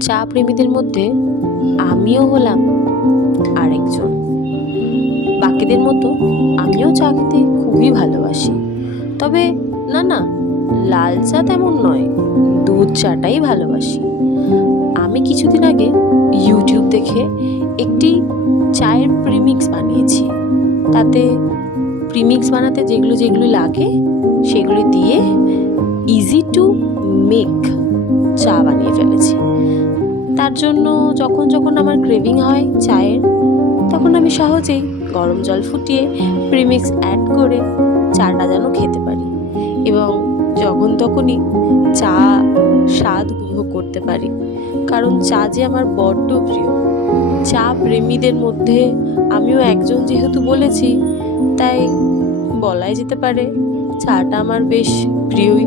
চা প্রেমীদের মধ্যে আমিও হলাম আরেকজন। বাকিদের মতো আমিও চা খেতে খুবই ভালোবাসি। তবে না, লাল চা তেমন নয়, দুধ চাটাই ভালোবাসি। আমি কিছুদিন আগে ইউটিউব দেখে একটি চায়ের প্রিমিক্স বানিয়েছি। তাতে প্রিমিক্স বানাতে যেগুলো যেগুলো লাগে সেগুলি দিয়ে ইজি টু মেক চা বানিয়ে ফেলেছি। তার জন্য যখন যখন আমার ক্রেভিং হয় চায়ের, তখন আমি সহজেই গরম জল ফুটিয়ে প্রিমিক্স অ্যাড করে চাটা যেন খেতে পারি এবং যখন তখনই চা স্বাদ উপভোগ করতে পারি। কারণ চা যে আমার বড্ড প্রিয়। চা প্রেমীদের মধ্যে আমিও একজন যেহেতু বলেছি, তাই বলাই যেতে পারে চাটা আমার বেশ প্রিয়ই।